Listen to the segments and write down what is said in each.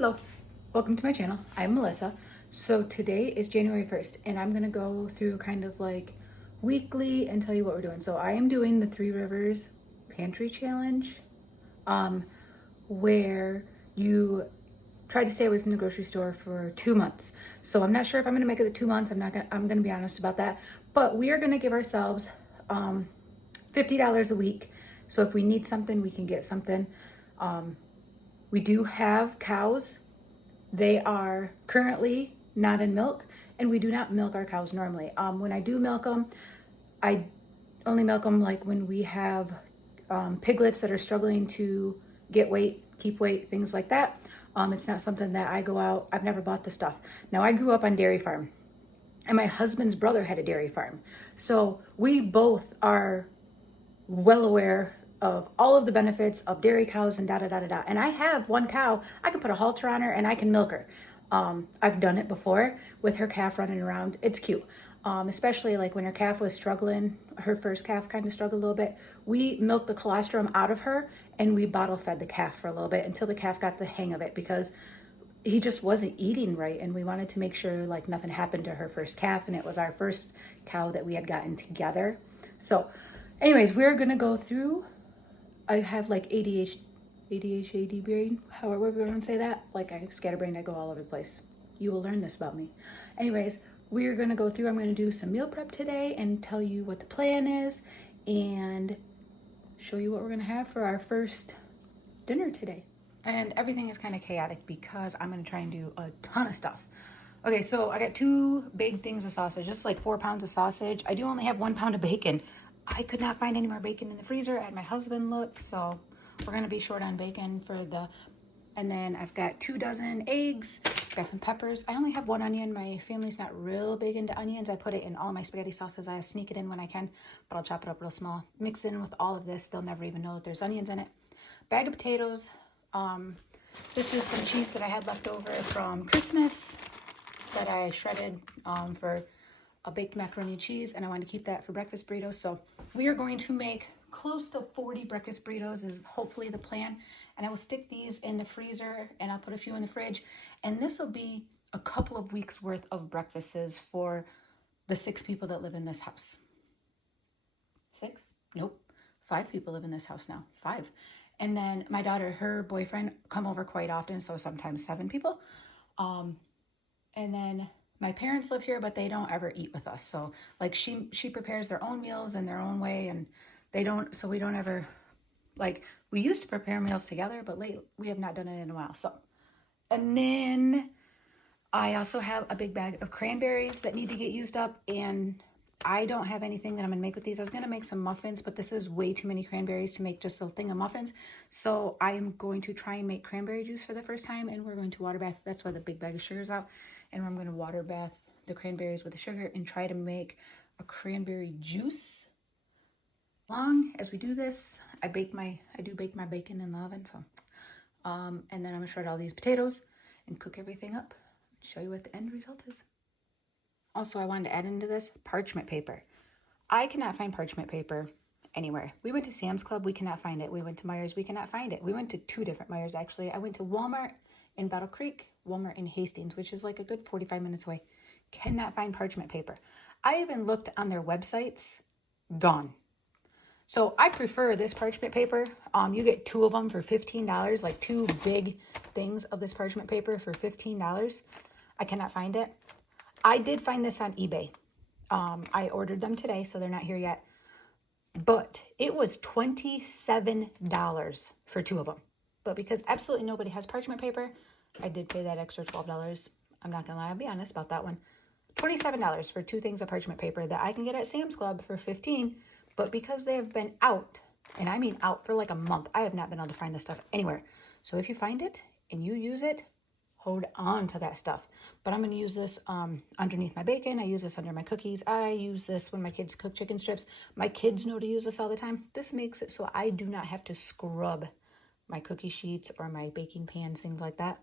Hello, welcome to my channel. I'm Melissa. So today is January 1st and I'm gonna go through kind of like weekly and tell you what we're doing. So I am doing the Three Rivers Pantry Challenge, where you try to stay away from the grocery store for 2 months. So I'm not sure if I'm gonna make it the 2 months. I'm gonna be honest about that. But we are gonna give ourselves $50 a week. So if we need something, we can get something. We do have cows. They are currently not in milk, and we do not milk our cows normally. When I do milk them, I only milk them like when we have piglets that are struggling to get weight, keep weight, things like that. It's not something that I go out. I've never bought the stuff. Now, I grew up on dairy farm, and my husband's brother had a dairy farm. So we both are well aware of all of the benefits of dairy cows and da da da da da. And I have one cow. I can put a halter on her and I can milk her. I've done it before with her calf running around. It's cute. Especially like when her calf was struggling, her first calf kind of struggled a little bit. We milked the colostrum out of her and we bottle fed the calf for a little bit until the calf got the hang of it, because he just wasn't eating right, and we wanted to make sure like nothing happened to her first calf, and it was our first cow that we had gotten together. So anyways, we're gonna go through. I have like ADHD brain, however we're gonna say that. Like, I have scatterbrained, I go all over the place. You will learn this about me. Anyways, we're gonna go through. I'm gonna do some meal prep today and tell you what the plan is and show you what we're gonna have for our first dinner today. And everything is kind of chaotic because I'm gonna try and do a ton of stuff. Okay, so I got 2 big things of sausage, just like 4 pounds of sausage. I do only have 1 pound of bacon. I could not find any more bacon in the freezer. I had my husband look, so we're gonna be short on bacon for the, and then I've got 2 dozen eggs, got some peppers. I only have 1 onion. My family's not real big into onions. I put it in all my spaghetti sauces. I sneak it in when I can, but I'll chop it up real small. Mix it in with all of this. They'll never even know that there's onions in it. Bag of potatoes. This is some cheese that I had left over from Christmas that I shredded for a baked macaroni and cheese, and I wanted to keep that for breakfast burritos. So we are going to make close to 40 breakfast burritos is hopefully the plan. And I will stick these in the freezer and I'll put a few in the fridge. And this will be a couple of weeks worth of breakfasts for the 6 people that live in this house. 6? Nope. 5 people live in this house now. 5. And then my daughter, her boyfriend come over quite often, so sometimes 7 people. And then my parents live here, but they don't ever eat with us. So like she prepares their own meals in their own way, and they don't, so we don't ever, like, we used to prepare meals together, but lately we have not done it in a while. So, and then I also have a big bag of cranberries that need to get used up, and I don't have anything that I'm gonna make with these. I was gonna make some muffins, but this is way too many cranberries to make just a thing of muffins. So I am going to try and make cranberry juice for the first time, and we're going to water bath. That's why the big bag of sugar is out. And I'm gonna water bath the cranberries with the sugar and try to make a cranberry juice. Long as we do this, I do bake my bacon in the oven. So, and then I'm gonna shred all these potatoes and cook everything up. Show you what the end result is. Also, I wanted to add into this parchment paper. I cannot find parchment paper anywhere. We went to Sam's Club, we cannot find it. We went to Meijer's, we cannot find it. We went to 2 different Meijer's actually. I went to Walmart in Battle Creek, Walmart in Hastings, which is like a good 45 minutes away. Cannot find parchment paper. I even looked on their websites, gone. So I prefer this parchment paper. You get 2 of them for $15, like 2 big things of this parchment paper for $15. I cannot find it. I did find this on eBay. I ordered them today, so they're not here yet. But it was $27 for 2 of them. But because absolutely nobody has parchment paper, I did pay that extra $12. I'm not gonna lie, I'll be honest about that one. $27 for 2 things of parchment paper that I can get at Sam's Club for $15. But because they have been out, and I mean out for like a month, I have not been able to find this stuff anywhere. So if you find it and you use it, hold on to that stuff. But I'm going to use this underneath my bacon. I use this under my cookies. I use this when my kids cook chicken strips. My kids know to use this all the time. This makes it so I do not have to scrub my cookie sheets or my baking pans, things like that.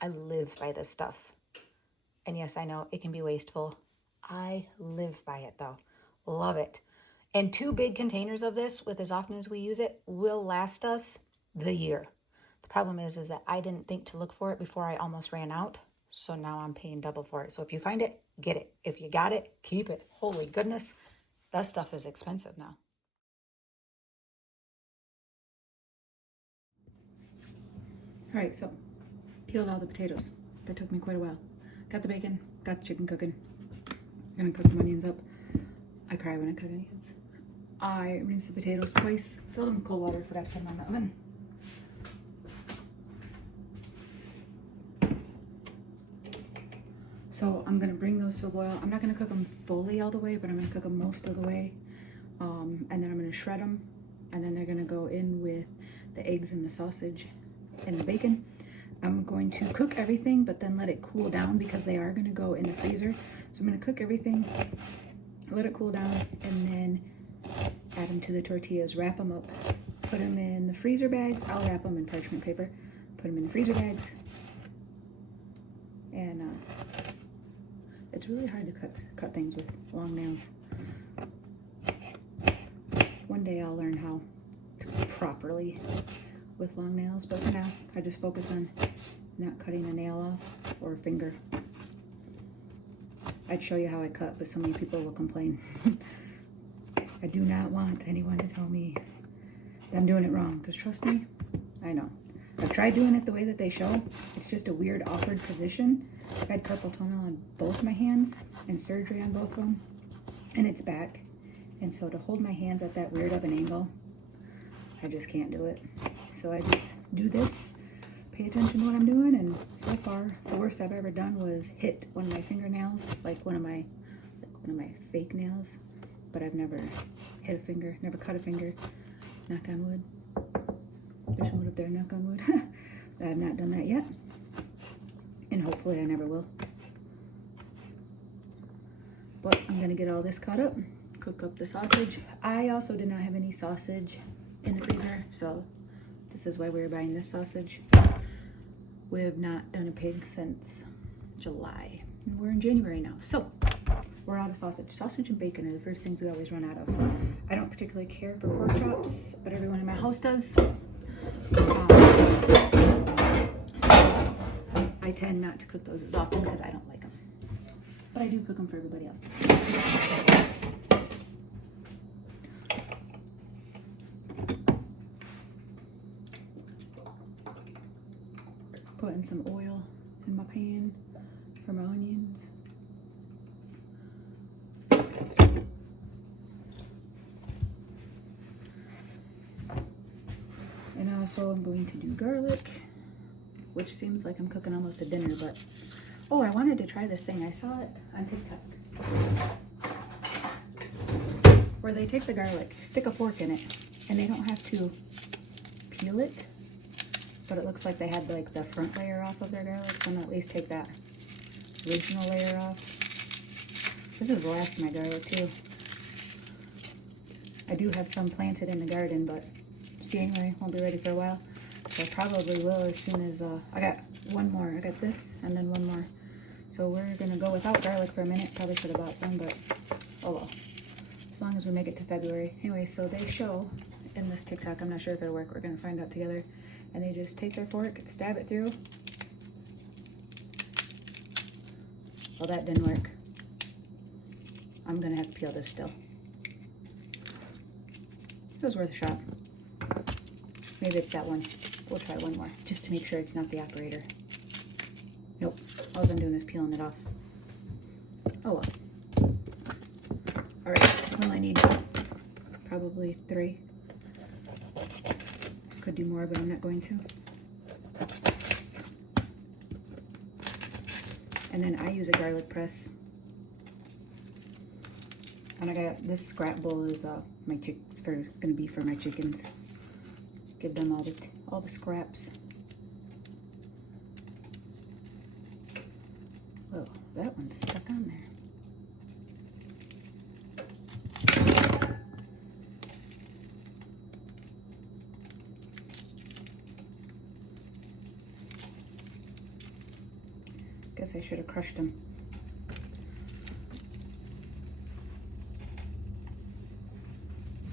I live by this stuff. And yes, I know it can be wasteful. I live by it though. Love it. And 2 big containers of this, with as often as we use it, will last us the year. The problem is that I didn't think to look for it before I almost ran out. So now I'm paying double for it. So if you find it, get it. If you got it, keep it. Holy goodness, that stuff is expensive now. All right, so peeled all the potatoes. That took me quite a while. Got the bacon, got the chicken cooking. I'm gonna cut some onions up. I cry when I cut onions. I rinsed the potatoes twice, filled them with cold water, forgot to put them on the oven. So I'm gonna bring those to a boil. I'm not gonna cook them fully all the way, but I'm gonna cook them most of the way. And then I'm gonna shred them, and then they're gonna go in with the eggs and the sausage and the bacon. I'm going to cook everything, but then let it cool down because they are gonna go in the freezer. So I'm gonna cook everything, let it cool down, and then add them to the tortillas, wrap them up, put them in the freezer bags. I'll wrap them in parchment paper, put them in the freezer bags. And it's really hard to cut things with long nails. One day I'll learn how to properly with long nails, but for now I just focus on not cutting a nail off or a finger. I'd show you how I cut, but so many people will complain. I do not want anyone to tell me that I'm doing it wrong, because trust me, I know. I've tried doing it the way that they show. It's just a weird, awkward position. I've had carpal tunnel on both my hands and surgery on both of them, and it's back. And so to hold my hands at that weird of an angle, I just can't do it. So I just do this, pay attention to what I'm doing, and so far, the worst I've ever done was hit one of my fingernails, like one of my fake nails. But I've never hit a finger, never cut a finger. Knock on wood. There's some wood up there, knock on wood. I have not done that yet. And hopefully I never will. But I'm gonna get all this cut up, cook up the sausage. I also did not have any sausage in the freezer, so this is why we were buying this sausage. We have not done a pig since July. And we're in January now, so we're out of sausage. Sausage and bacon are the first things we always run out of. I don't particularly care for pork chops, but everyone in my house does. So I tend not to cook those as often because I don't like them. But I do cook them for everybody else. Putting some oil in my pan for my onions. And also I'm going to do garlic, which seems like I'm cooking almost a dinner, but oh, I wanted to try this thing. I saw it on TikTok where they take the garlic, stick a fork in it, and they don't have to peel it, but it looks like they had like the front layer off of their garlic, so I'm gonna at least take that original layer off. This is the last of my garlic too. I do have some planted in the garden, but it's January, won't be ready for a while. So I probably will as soon as, I got one more. I got this and then one more. So we're gonna go without garlic for a minute. Probably should have bought some, but oh well. As long as we make it to February. Anyway, so they show in this TikTok, I'm not sure if it'll work. We're gonna find out together. And they just take their fork, stab it through. Well, that didn't work. I'm gonna have to peel this still. It was worth a shot. Maybe it's that one. We'll try one more, just to make sure it's not the operator. Nope, all I'm doing is peeling it off. Oh well. All right, well I need probably 3. Could do more, but I'm not going to. And then I use a garlic press. And I got this scrap bowl is gonna be for my chickens. Give them all the scraps. Oh, that one's stuck on there. Guess I should have crushed them.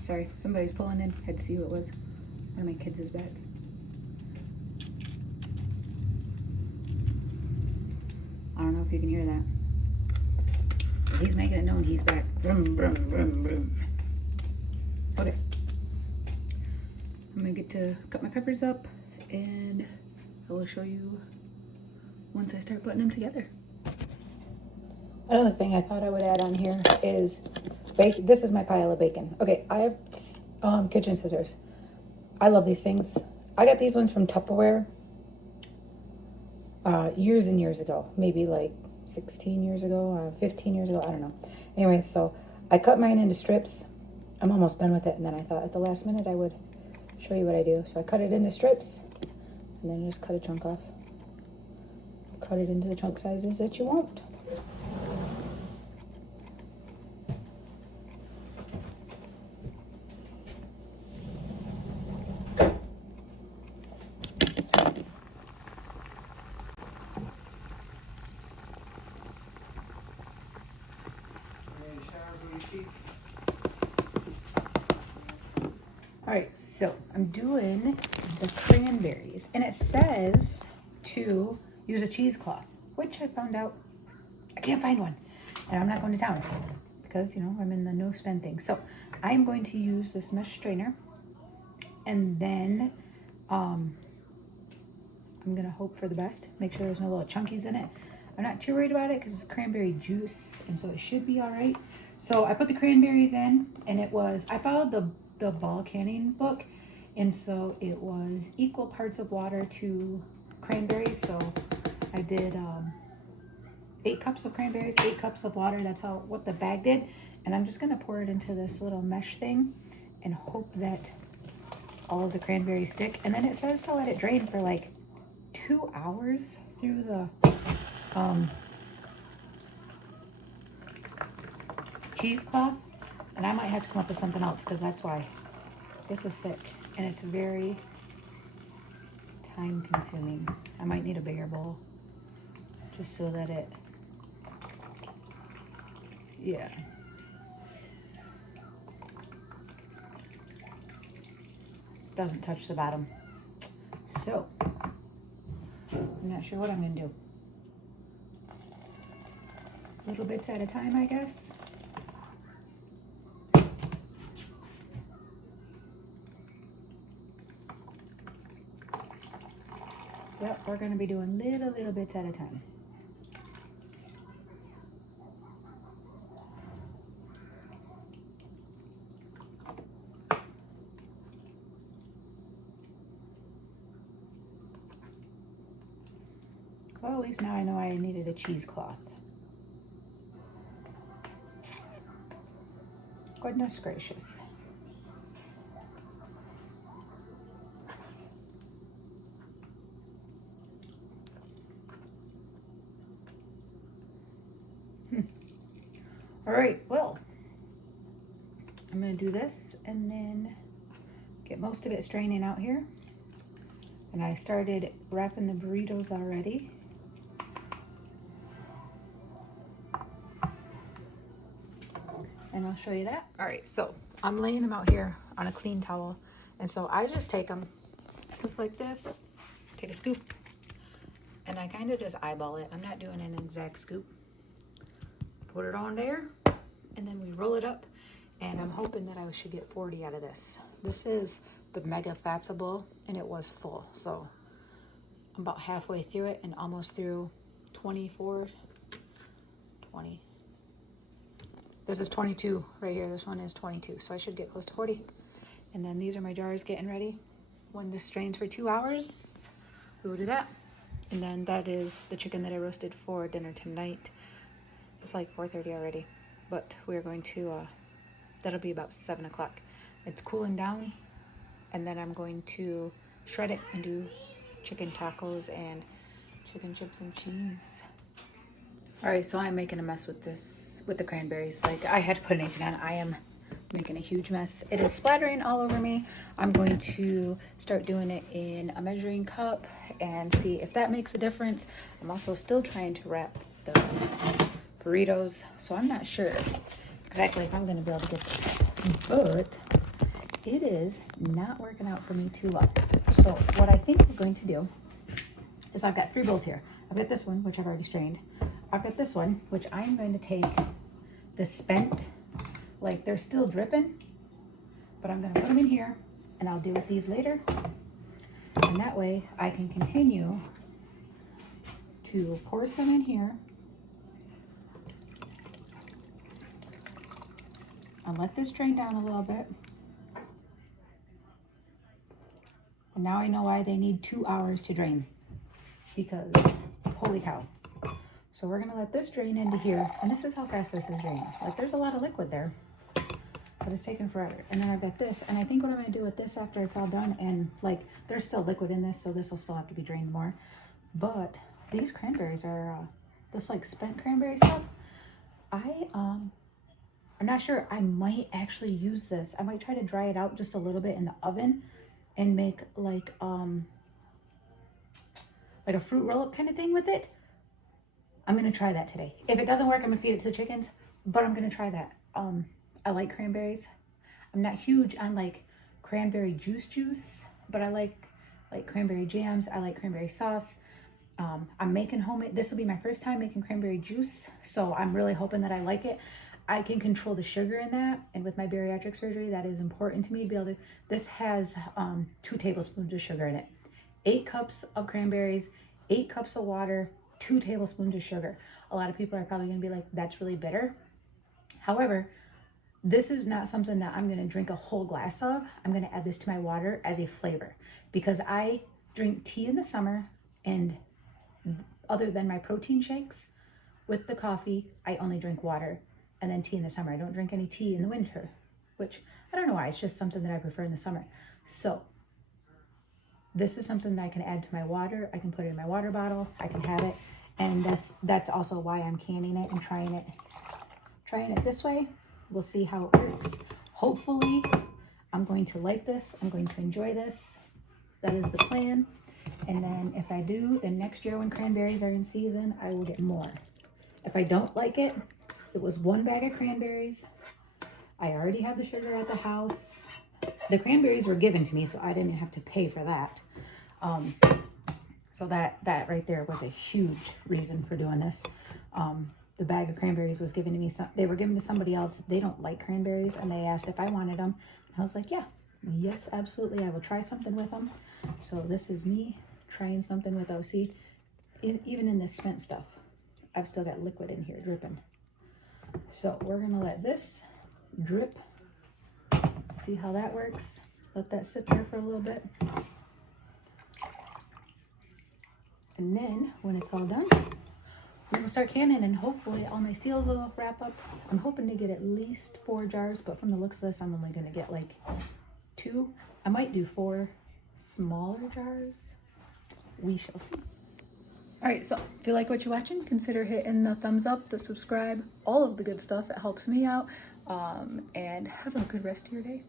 Sorry, somebody's pulling in. Had to see who it was. One of my kids is back. if you can hear that. But he's making it known he's back. Brum, brum, brum, brum. Okay. I'm gonna get to cut my peppers up and I will show you once I start putting them together. Another thing I thought I would add on here is bacon. This is my pile of bacon. Okay, I have kitchen scissors. I love these things. I got these ones from Tupperware years and years ago, maybe like 16 years ago, 15 years ago, I don't know. Anyway, so I cut mine into strips. I'm almost done with it, and then I thought at the last minute I would show you what I do. So I cut it into strips, and then just cut a chunk off. Cut it into the chunk sizes that you want. All right, so I'm doing the cranberries, and it says to use a cheesecloth, which I found out I can't find one, and I'm not going to town because, you know, I'm in the no spend thing. So I'm going to use this mesh strainer, and then I'm gonna hope for the best. Make sure there's no little chunkies in it. I'm not too worried about it because it's cranberry juice, and so it should be all right. So I put the cranberries in, and it was, I followed the ball canning book, and so it was equal parts of water to cranberries. So I did 8 cups of cranberries, 8 cups of water. That's what the bag did. And I'm just gonna pour it into this little mesh thing and hope that all of the cranberries stick. And then it says to let it drain for like 2 hours through the cheesecloth. And I might have to come up with something else because that's why this is thick and it's very time consuming. I might need a bigger bowl just so that it, yeah. Doesn't touch the bottom. So, I'm not sure what I'm gonna do. Little bits at a time, I guess. Yep, we're gonna be doing little bits at a time. Well, at least now I know I needed a cheesecloth. Goodness gracious. All right, well, I'm gonna do this and then get most of it straining out here. And I started wrapping the burritos already. And I'll show you that. All right, so I'm laying them out here on a clean towel. And so I just take them just like this, take a scoop, and I kind of just eyeball it. I'm not doing an exact scoop. Put it on there, and then we roll it up, and I'm hoping that I should get 40 out of this. This is the Mega Fatsable, and it was full, so I'm about halfway through it and almost through 24, 20. This is 22 right here. This one is 22, so I should get close to 40. And then these are my jars getting ready. When this strains for 2 hours, we will do that. And then that is the chicken that I roasted for dinner tonight. It's like 4:30 already, but we're going to, that'll be about 7 o'clock. It's cooling down, and then I'm going to shred it and do chicken tacos and chicken chips and cheese. All right, so I'm making a mess with this, with the cranberries. Like, I had to put anything on. I am making a huge mess. It is splattering all over me. I'm going to start doing it in a measuring cup and see if that makes a difference. I'm also still trying to wrap the burritos, so I'm not sure exactly if I'm going to be able to get this, but it is not working out for me too well. So what I think I'm going to do is I've got 3 bowls here. I've got this one, which I've already strained. I've got this one, which I'm going to take the spent, like they're still dripping, but I'm gonna put them in here and I'll deal with these later. And that way I can continue to pour some in here and let this drain down a little bit. And now I know why they need 2 hours to drain, because holy cow. So we're gonna let this drain into here, and this is how fast this is draining. Like there's a lot of liquid there, but it's taking forever. And then I've got this, and I think what I'm gonna do with this after it's all done, and like there's still liquid in this, so this will still have to be drained more. But these cranberries are, this like spent cranberry stuff. I'm not sure, I might actually use this. I might try to dry it out just a little bit in the oven and make like a fruit roll-up kind of thing with it. I'm gonna try that today. If it doesn't work, I'm gonna feed it to the chickens, but I'm gonna try that. I like cranberries. I'm not huge on like cranberry juice, but I like cranberry jams. I like cranberry sauce. I'm making homemade, this will be my first time making cranberry juice, so I'm really hoping that I like it. I can control the sugar in that, and with my bariatric surgery, that is important to me to be able to. This has 2 tablespoons of sugar in it. 8 cups of cranberries, 8 cups of water, 2 tablespoons of sugar. A lot of people are probably gonna be like, that's really bitter. However, this is not something that I'm gonna drink a whole glass of. I'm gonna add this to my water as a flavor, because I drink tea in the summer, and other than my protein shakes with the coffee, I only drink water and then tea in the summer. I don't drink any tea in the winter, which I don't know why, it's just something that I prefer in the summer. So this is something that I can add to my water. I can put it in my water bottle, I can have it. And that's also why I'm canning it and trying it this way. We'll see how it works. Hopefully I'm going to like this, I'm going to enjoy this. That is the plan. And then if I do, then next year when cranberries are in season, I will get more. If I don't like it, it was 1 bag of cranberries. I already have the sugar at the house. The cranberries were given to me, so I didn't have to pay for that. So that right there was a huge reason for doing this. The bag of cranberries was given to me. They were given to somebody else. They don't like cranberries, and they asked if I wanted them. I was like, yeah, yes, absolutely. I will try something with them. So this is me trying something with those. See, even in this spent stuff, I've still got liquid in here dripping. So we're gonna let this drip, see how that works. Let that sit there for a little bit. And then when it's all done, we're gonna start canning, and hopefully all my seals will wrap up. I'm hoping to get at least 4 jars, but from the looks of this, I'm only gonna get like 2. I might do 4 smaller jars. We shall see. All right, so if you like what you're watching, consider hitting the thumbs up, the subscribe, all of the good stuff. It helps me out. And have a good rest of your day.